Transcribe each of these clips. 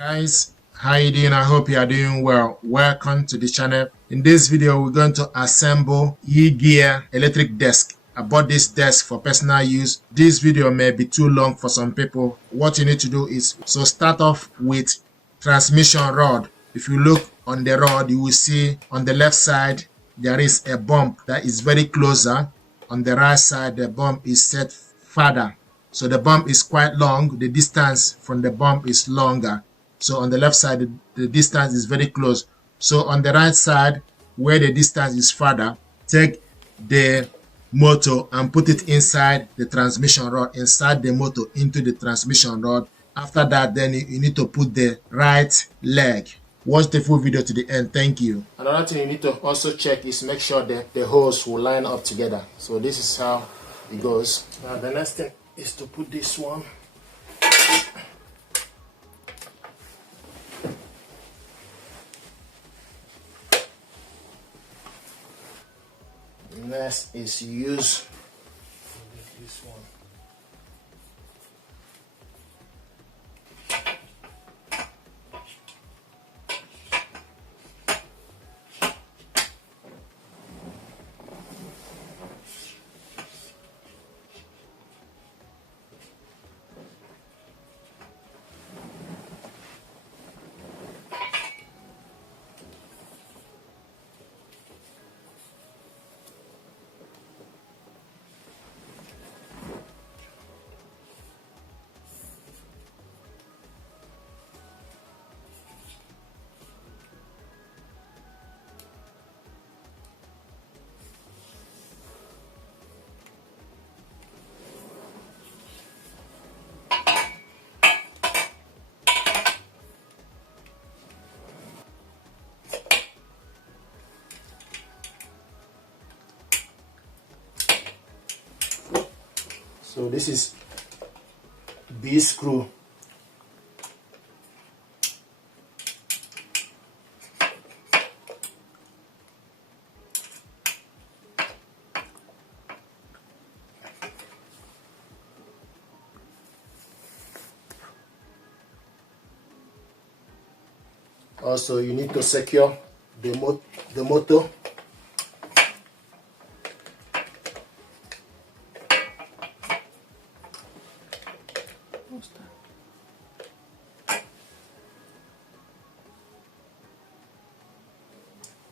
Guys, how you doing? I hope you are doing well. Welcome to the channel. In this video, we're going to assemble ErGear Electric Desk. I bought this desk for personal use. This video may be too long for some people. What you need to do is start off with transmission rod. If you look on the rod, you will see on the left side there is a bump that is very closer. On the right side, the bump is set further. So the bump is quite long. The distance from the bump is longer. So on the left side, the distance is very close. So on the right side, where the distance is further, take the motor and put it inside the transmission rod, inside the motor into the transmission rod. After that, then you need to put the right leg. Watch the full video to the end. Thank you. Another thing you need to also check is make sure that the holes will line up together. So this is how it goes. Now the next thing is to put this one. Next is use this one. So this is B screw. Also, you need to secure the motor.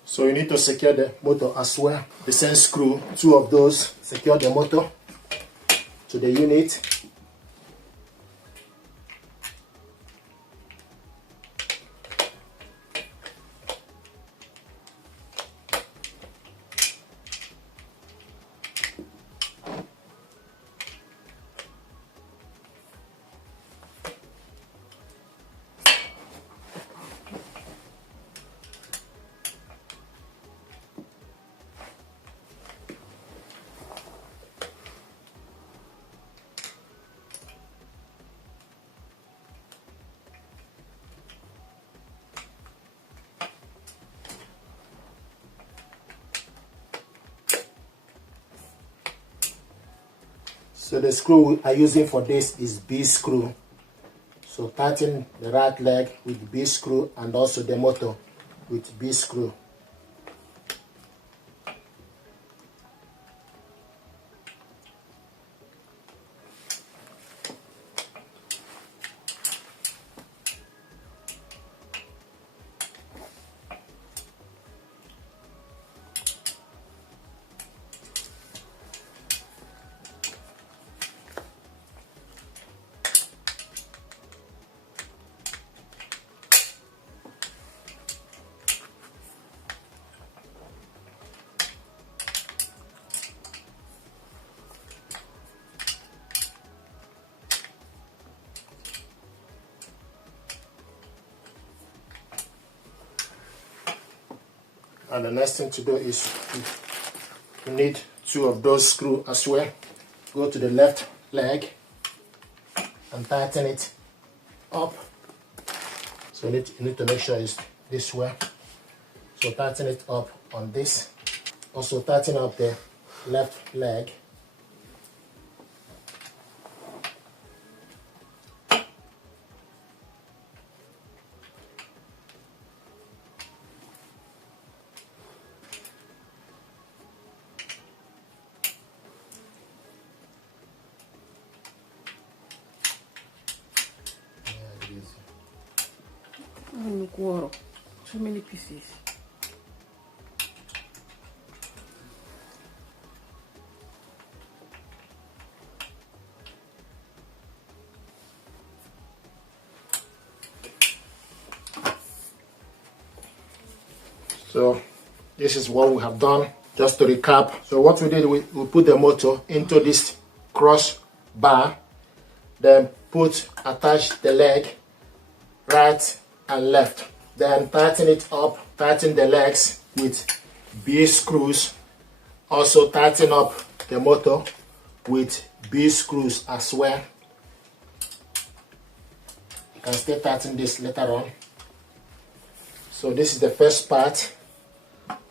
So you need to secure the motor as well. The same screw, two of those, secure the motor to the unit. So the screw we are using for this is B screw. So tighten the right leg with B screw and also the motor with B screw. And the next thing to do is you need two of those screws as well. Go to the left leg and tighten it up. So you need to make sure it's this way. So tighten it up on this. Also tighten up the left leg. So many pieces. So this is what we have done. Just to recap, so what we did, we put the motor into this cross bar, then attach the leg right and left, then tighten it up, tighten the legs with B screws, also tighten up the motor with B screws as well. You can still tighten this later on. So this is the first part.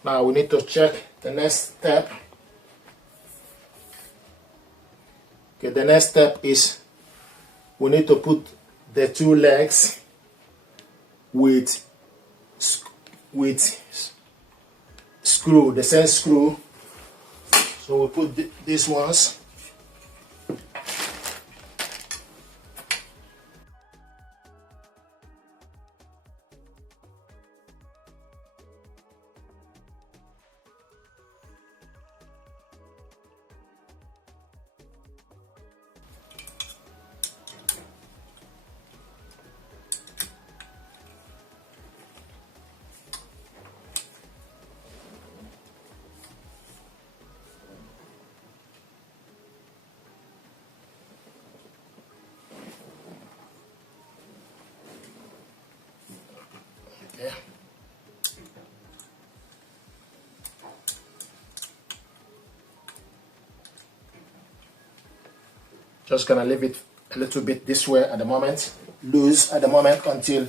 Now we need to check the next step. Okay, the next step is we need to put the two legs with screw, the same screw. So we put these ones. Okay. Just gonna leave it a little bit this way at the moment, loose at the moment, until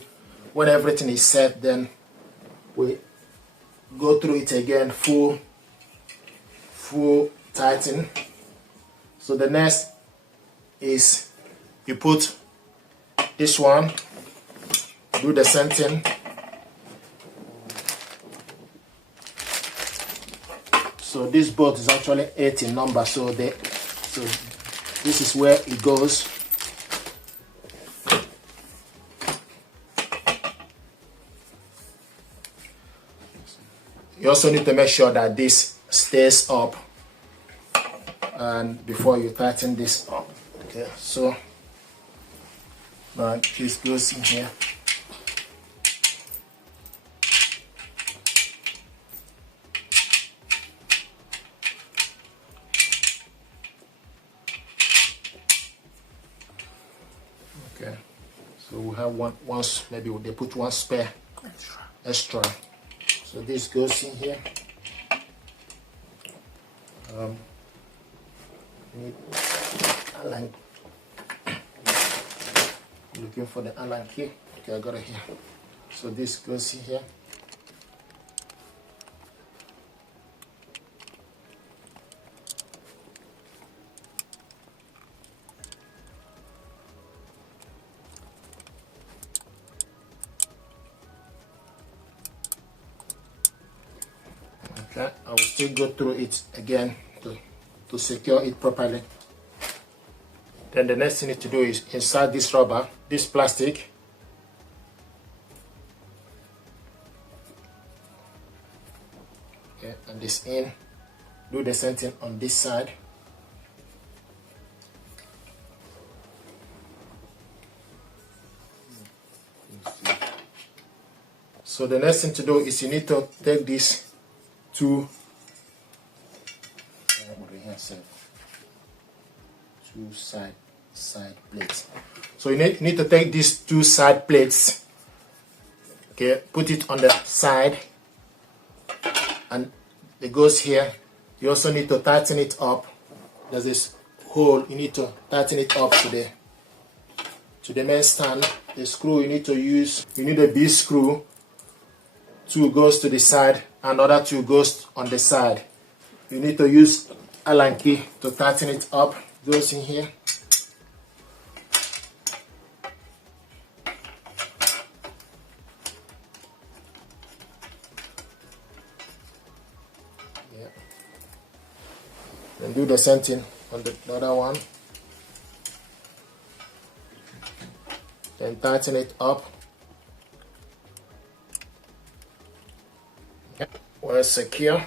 when everything is set, then we go through it again, full tighten. So the next is you put this one, do the same thing. So this bolt is actually 8 in number, so this is where it goes. You also need to make sure that this stays up, and before you tighten this up. Okay, so now this goes in here. Okay, so we have one, maybe they put one spare extra. So this goes in here. Need Allen. Looking for the Allen key. Okay, I got it here. So this goes in here. Okay, I will still go through it again to secure it properly. Then the next thing you need to do is inside this rubber, this plastic. Okay, and this in. Do the same thing on this side. So the next thing to do is you need to take these two side plates. So you need to take these two side plates, okay, put it on the side, and it goes here. You also need to tighten it up. There's this hole, you need to tighten it up to the main stand. The screw you need to use, you need a B screw. 2 goes to the side, another 2 goes on the side. You need to use Allen key to tighten it up. Goes in here. Yeah. Then do the same thing on the other one. Then tighten it up. well secure.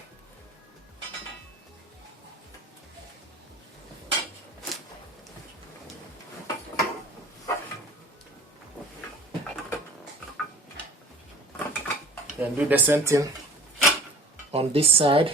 And do the same thing on this side.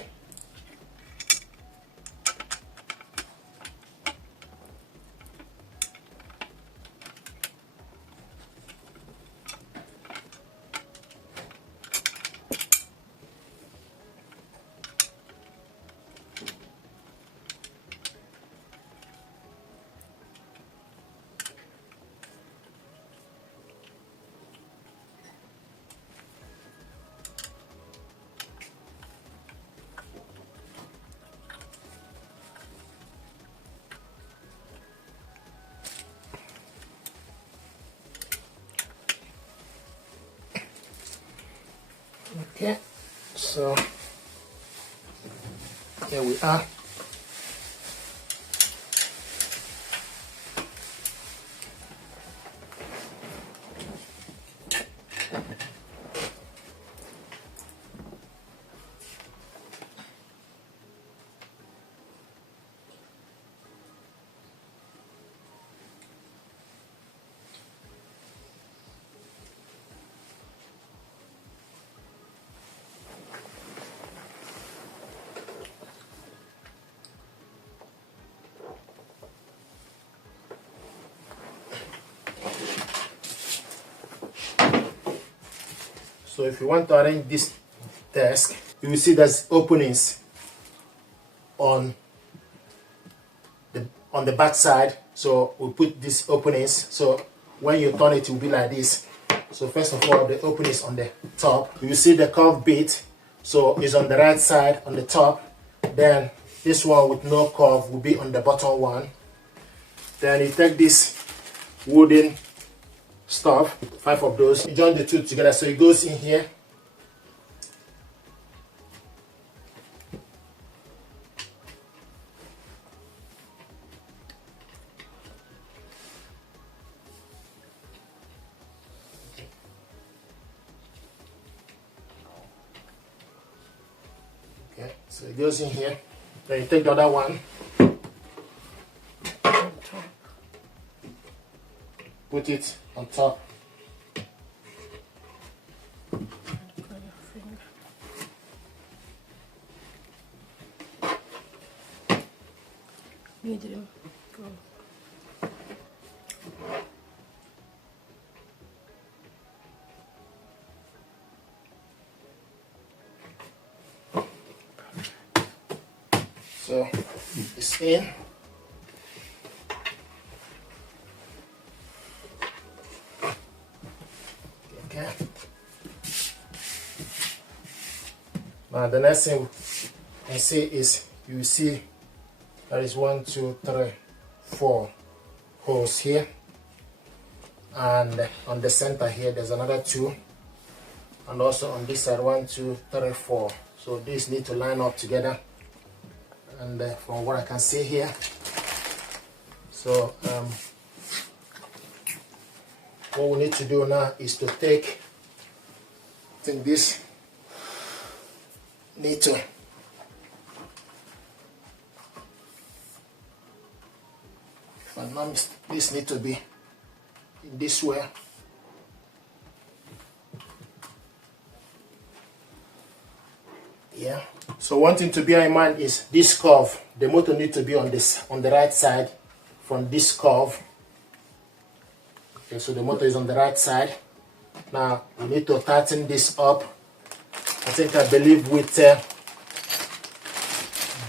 Okay, so here we are. So if you want to arrange this desk, you will see there's openings on the back side. So we put these openings, so when you turn it will be like this. So first of all, the opening is on the top. You will see the curved bit, so it's on the right side on the top. Then this one with no curve will be on the bottom one. Then you take this wooden stuff, 5 of those, you join the two together, so it goes in here. Okay, so it goes in here. Then you take the other one, put it on top. Medium. So it's in. Okay. Now the next thing I see is, you see there is 1, 2, 3, 4 holes here, and on the center here there's another 2, and also on this side 1, 2, 3, 4. So these need to line up together, and from what I can see here, so what we need to do now is to take, I think this need to this need to be in this way. Yeah. So one thing to bear in mind is this curve. The motor needs to be on the right side from this curve. Okay, so the motor is on the right side. Now we need to tighten this up. I believe with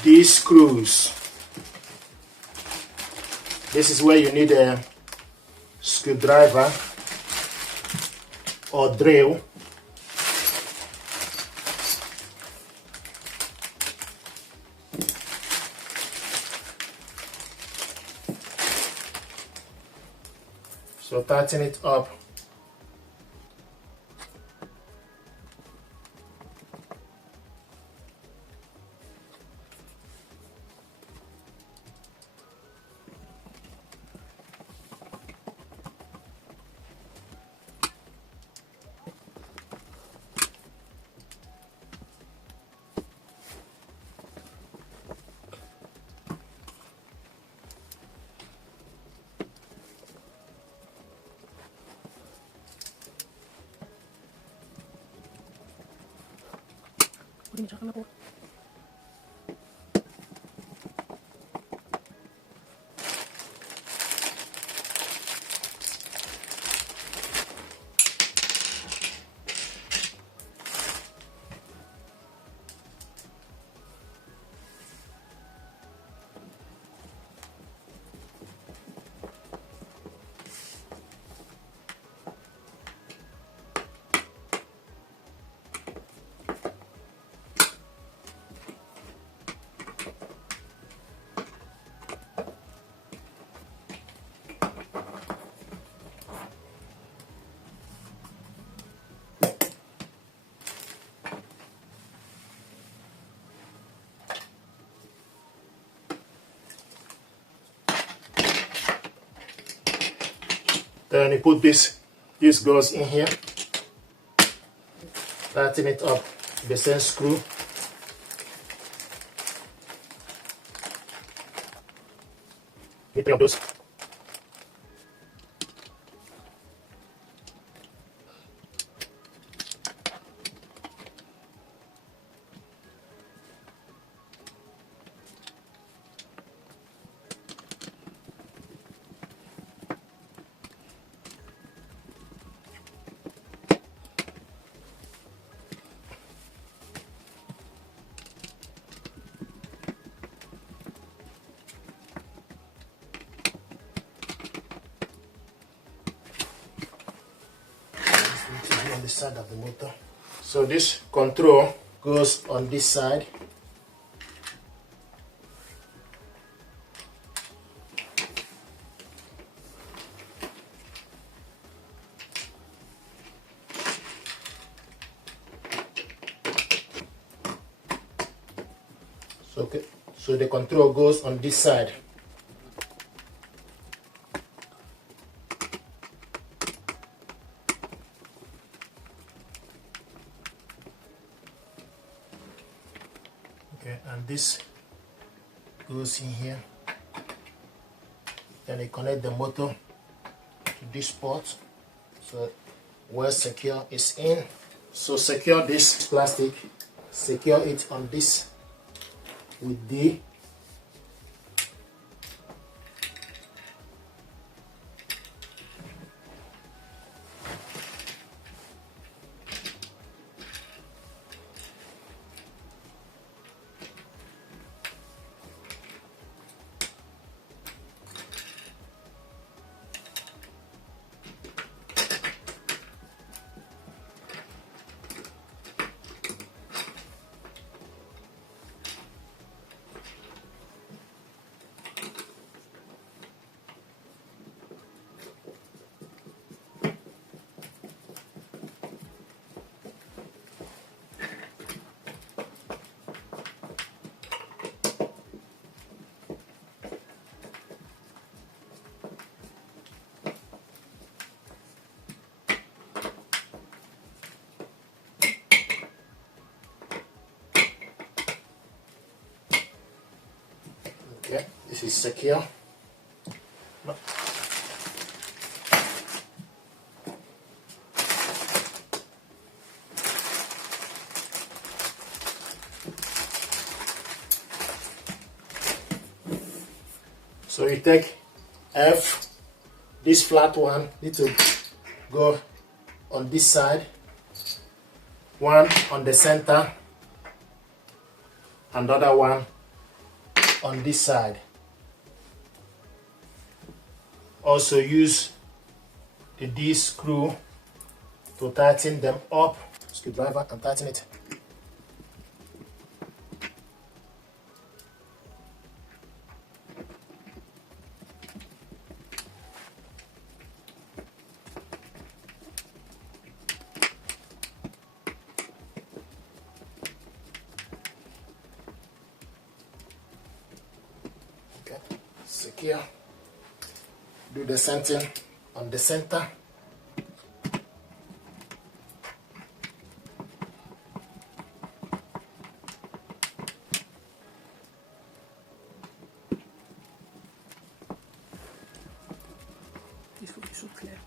these screws. This is where you need a screwdriver or drill. So tighten it up. Then you put this goes in here, tighten it up, the same screw. You three of those. On the side of the motor. So this control goes on this side. So the control goes on this side. Okay, and this goes in here. Then you connect the motor to this port. So where secure is in. So secure this plastic, secure it on this with D. Okay, this is secure. So you take F, this flat one need to go on this side, one on the center, another one on this side. Also use the D screw to tighten them up. Screwdriver and tighten it. Secure. Do the same thing on the center. Il faut que je sois clair.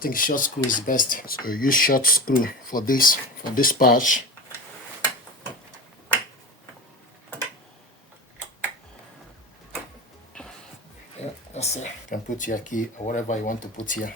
think short screw is best. So use short screw for this patch. Yeah, that's it. You can put your key or whatever you want to put here.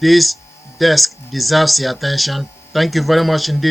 This desk deserves your attention. Thank you very much indeed.